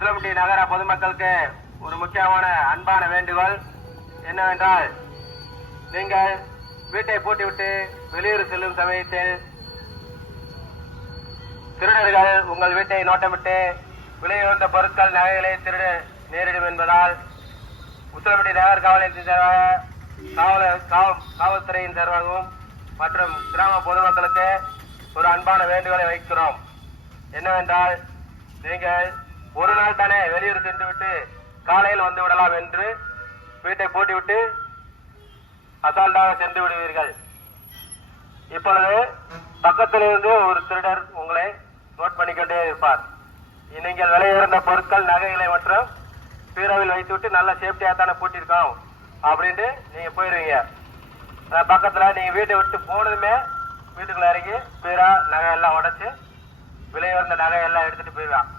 உசிலம்பட்டி நகர பொதுமக்களுக்கு ஒரு முக்கியமான அன்பான வேண்டுகோள் என்னவென்றால், நீங்கள் வீட்டை பூட்டிவிட்டு வெளியூர் செல்லும் சமயத்தில் திருடர்கள் உங்கள் வீட்டை நோட்டமிட்டு விலையுயர்ந்த பொருட்கள் நகைகளை திருட நேரிடும் என்பதால் உசிலம்பட்டி நகர் காவல்துறையின் சார்பாகவும் மற்றும் கிராம பொதுமக்களுக்கு ஒரு அன்பான வேண்டுகோளை வைக்கிறோம். என்னவென்றால், நீங்கள் ஒரு நாள் தானே வெளியூர் சென்றுவிட்டு காலையில் வந்து விடலாம் என்று வீட்டை பூட்டிவிட்டு அசால்ட்டாக சென்று விடுவீர்கள். இப்பொழுது பக்கத்திலிருந்து ஒரு திருடர் உங்களை நோட் பண்ணிக்கொண்டே இருப்பார். நீங்கள் விலையுயர்ந்த பொருட்கள் நகைகளை மற்றும் பீரோவில் வைத்துவிட்டு நல்ல சேஃப்டியா தானே பூட்டிருக்கோம் அப்படின்ட்டு நீங்க போயிருவீங்க. பக்கத்துல நீங்க வீட்டை விட்டு போனதுமே வீட்டுக்குள்ள இறங்கி பீரா நகை எல்லாம் உடைச்சு விலையுயர்ந்த நகை எல்லாம் எடுத்துட்டு போயிருவான்.